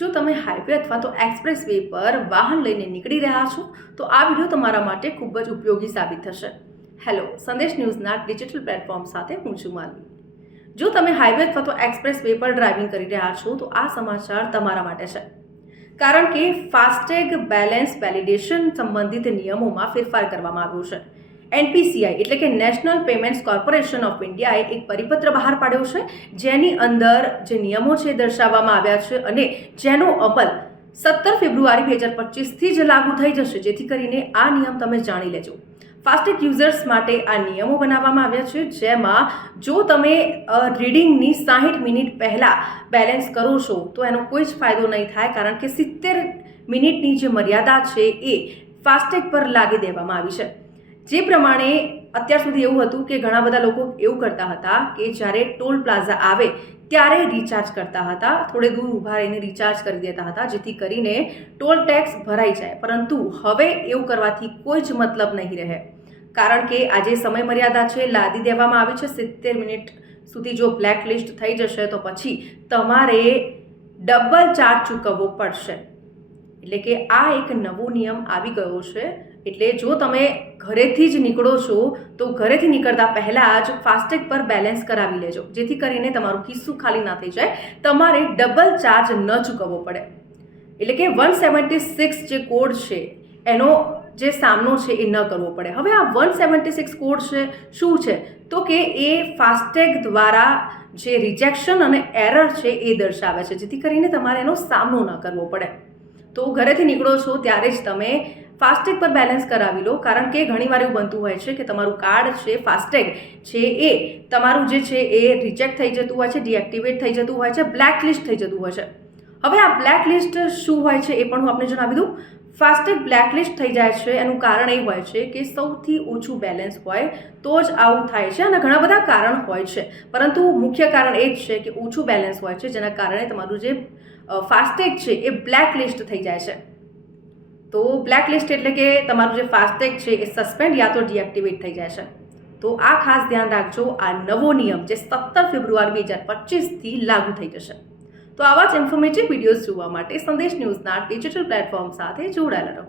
જો તમે હાઈવે અથવા તો એક્સપ્રેસ વે પર વાહન લઈને નીકળી રહ્યા છો તો આ વિડીયો તમારા માટે ખૂબ જ ઉપયોગી સાબિત થશે. હેલો, સંદેશ ન્યૂઝના ડિજિટલ પ્લેટફોર્મ સાથે હું છું માલવી. જો તમે હાઈવે અથવા તો એક્સપ્રેસ વે પર ડ્રાઇવિંગ કરી રહ્યા છો તો આ સમાચાર તમારા માટે છે, કારણ કે ફાસ્ટેગ બેલેન્સ વેલિડેશન સંબંધિત નિયમોમાં ફેરફાર કરવામાં આવ્યો છે. NPCI એટલે કે નેશનલ પેમેન્ટ્સ કોર્પોરેશન ઓફ ઇન્ડિયાએ એક પરિપત્ર બહાર પાડ્યો છે, જેની અંદર જે નિયમો છે દર્શાવવામાં આવ્યા છે અને જેનો અમલ 17 ફેબ્રુઆરી 2025થી જ લાગુ થઈ જશે, જેથી કરીને આ નિયમ તમે જાણી લેજો. ફાસ્ટેગ યુઝર્સ માટે આ નિયમો બનાવવામાં આવ્યા છે, જેમાં જો તમે રીડિંગની 60 મિનિટ પહેલાં બેલેન્સ કરો છો તો એનો કોઈ જ ફાયદો નહીં થાય, કારણ કે 70 મિનિટની જે મર્યાદા છે એ ફાસ્ટેગ પર લાગી દેવામાં આવી છે. જે પ્રમાણે અત્યાર સુધી એવું હતું કે ઘણા બધા લોકો એવું કરતા હતા કે જ્યારે ટોલ પ્લાઝા આવે ત્યારે રિચાર્જ કરતા હતા, થોડે દૂર ઊભા રહીને રિચાર્જ કરી દેતા હતા, જેથી કરીને ટોલ ટેક્સ ભરાઈ જાય. પરંતુ હવે એવું કરવાથી કોઈ જ મતલબ નહીં રહે, કારણ કે આજે સમય મર્યાદા છે લાદી દેવામાં આવી છે. 70 મિનિટ સુધી જો બ્લેક લિસ્ટ થઈ જશે તો પછી તમારે ડબલ ચાર્જ ચૂકવવો પડશે. એટલે કે આ એક નવો નિયમ આવી ગયો છે. એટલે જો તમે ઘરેથી જ નીકળો છો તો ઘરેથી નીકળતા પહેલાં જ ફાસ્ટેગ પર બેલેન્સ કરાવી લેજો, જેથી કરીને તમારું ખિસ્સું ખાલી ના થઈ જાય, તમારે ડબલ ચાર્જ ન ચૂકવવો પડે. એટલે કે 176 જે કોડ છે એનો જે સામનો છે એ ન કરવો પડે. હવે આ 176 કોડ છે શું છે તો કે એ ફાસ્ટેગ દ્વારા જે રિજેક્શન અને એરર છે એ દર્શાવે છે, જેથી કરીને તમારે એનો સામનો ન કરવો પડે. તો ઘરેથી નીકળો છો ત્યારે જ તમે ફાસ્ટેગ પર બેલેન્સ કરાવી લો, કારણ કે ઘણીવાર એવું બનતું હોય છે કે તમારું કાર્ડ છે ફાસ્ટેગ છે એ તમારું જે છે એ રિજેક્ટ થઈ જતું હોય છે, ડીએક્ટિવેટ થઈ જતું હોય છે, બ્લેક લિસ્ટ થઈ જતું હોય છે. હવે આ બ્લેક લિસ્ટ શું હોય છે એ પણ હું આપને જણાવી દઉં. ફાસ્ટેગ બ્લેક લિસ્ટ થઈ જાય છે એનું કારણ એ હોય છે કે સૌથી ઓછું બેલેન્સ હોય તો જ આવું થાય છે, અને ઘણા બધા કારણ હોય છે, પરંતુ મુખ્ય કારણ એ જ છે કે ઓછું બેલેન્સ હોય છે, જેના કારણે તમારું જે ફાસ્ટેગ છે એ બ્લેક લિસ્ટ થઈ જાય છે. તો બ્લેક લિસ્ટ એટલે કે તમારું જે ફાસ્ટેગ છે એ સસ્પેન્ડ યા તો ડીએક્ટિવેટ થઈ જાય છે. તો આ ખાસ ધ્યાન રાખજો, આ નવો નિયમ જે 17 ફેબ્રુઆરી 2025થી લાગુ થઈ જશે. તો આવા જ ઇન્ફોર્મેટિવ વિડીયોઝ જોવા માટે સંદેશ ન્યૂઝના ડિજિટલ પ્લેટફોર્મ સાથે જોડાયેલા રહો.